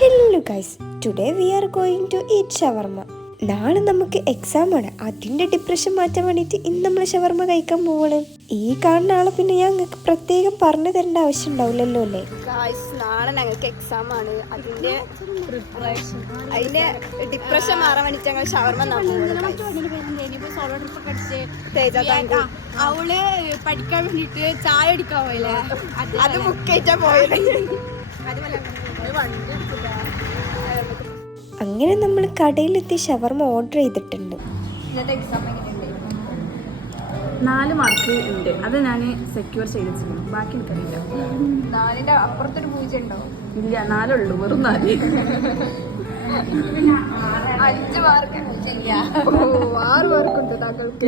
Hello guys, today we are going to eat shawarma. നാളെ നമുക്ക് exam ആണ്. അതിന്റെ ഡിപ്രഷൻ മാറ്റാൻ വേണ്ടിയിട്ട് ഇന്ന് നമ്മൾ ഷവർമ കഴിക്കാൻ പോവാണ്. ഈ കാണുന്ന ആളെ പിന്നെ ഞങ്ങൾക്ക് പ്രത്യേകം പറഞ്ഞു തരേണ്ട ആവശ്യം ഉണ്ടാവില്ലല്ലോ അല്ലേ? നാളെ ഞങ്ങൾക്ക് എക്സാം ആണ്. അതിന്റെ ഡിപ്രഷൻ മാറാൻ വേണ്ടിട്ട് ഞങ്ങൾ ഷവർമ അവള് പഠിക്കാൻ വേണ്ടിട്ട് ചായ അടിക്കാൻ പോയില്ലേ, അത് ബുക്ക് ചെയ്താ പോയത്. അങ്ങനെ നമ്മൾ കടയിലെത്തി ഷവർമ ഓർഡർ ചെയ്തിട്ടുണ്ട്. 4 മാർക്ക് ഉണ്ട്, അത് ഞാൻ സെക്യൂർ ചെയ്തിട്ടുണ്ട്. ബാക്കി എനിക്കറിയില്ല. 4ന്റെ അപ്പുറത്തൊരു 0 ഉണ്ടോ? ഇല്ല, 4 ഉള്ളൂ, വെറും 4. 5 മാർക്ക് 6 മാർക്കുണ്ട് താങ്കൾക്ക്.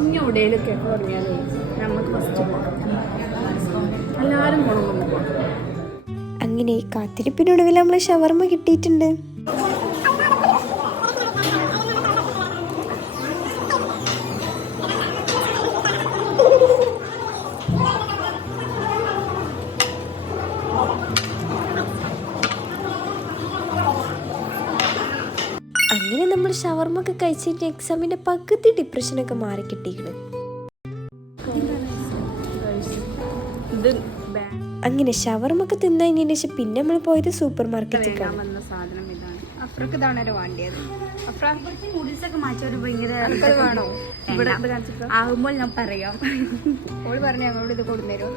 ഇനി എവിടെയൊക്കെ തുടങ്ങിയാലേ നമുക്ക് ഫസ്റ്റ് പോകാം. എല്ലാവരും പോകണം. അങ്ങനെ കാത്തിരിപ്പിനൊടുവിൽ നമ്മൾ ഷവർമ കിട്ടിയിട്ടുണ്ട്. അങ്ങനെ നമ്മൾ ഷവർമ ഒക്കെ കഴിച്ചിട്ട് എക്സാമിന്റെ പകുതി ഡിപ്രഷനൊക്കെ മാറി കിട്ടിയിരുന്നു. അങ്ങനെ ഷവർമ ഒക്കെ തിന്നതിന് ശേഷം പിന്നെ നമ്മൾ പോയത് സൂപ്പർ മാർക്കറ്റിലേക്കാണ്. അഫ്രക്ക് ഇതാണ് വേണ്ടിയത്. ആകുമ്പോൾ ഞാൻ പറയാം. ഓള് പറഞ്ഞു ഞങ്ങളോട് ഇത് കൊടുന്നേരും.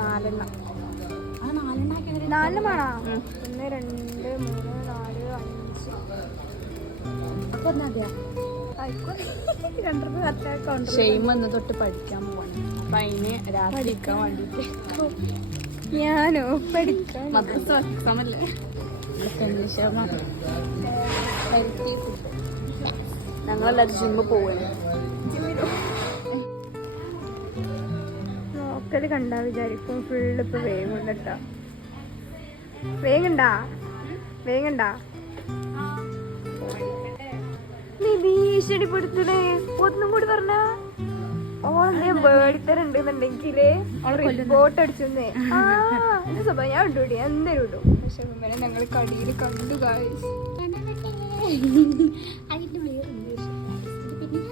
4 വേണോ? 1 2 3 4 5 ഷെയിം വന്ന് തൊട്ട് പഠിക്കാൻ പോവാണ്. അപ്പൊ അതിന് രാത്രി വേണ്ടിട്ട് ഞാനോ പഠിക്കാൻ എക്സാമല്ലേ. ഞങ്ങളെല്ലാവരും ജിമ്മ് പോവാണ്. നോക്കല് കണ്ടാ വിചാരിക്കും ഫുള്ള് ഇപ്പൊ വേഗണ്ടാ. വേഗണ്ടാ നീ ഭീഷണിപ്പെടുത്തണേ. ഒന്നും കൂടി പറഞ്ഞ ഓളെ മേടിത്തരുണ്ടെന്നുണ്ടെങ്കില് റിപ്പോർട്ട് അടിച്ചേ. സ്വഭാവം ഞാൻ ഇട്ടൂടി, എന്തേലും ഇടും. പക്ഷെ ഇങ്ങനെ ഞങ്ങൾ കടിയിൽ കണ്ടു.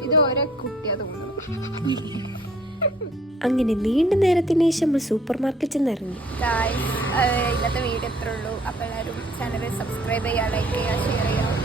ഇത് ഓരോ കുട്ടിയാ തോന്നുന്നു. അങ്ങനെ നീണ്ട നേരത്തിന് ശേഷം നമ്മൾ സൂപ്പർ മാർക്കറ്റിൽ നിന്ന് ഇറങ്ങി. ഇന്നത്തെ വീഡിയോ എത്ര ഉള്ളൂ. അപ്പോൾ എല്ലാവരും ചാനൽ സബ്സ്ക്രൈബ് ചെയ്യുക, ലൈക്ക് ചെയ്യുക, ഷെയർ ചെയ്യുക.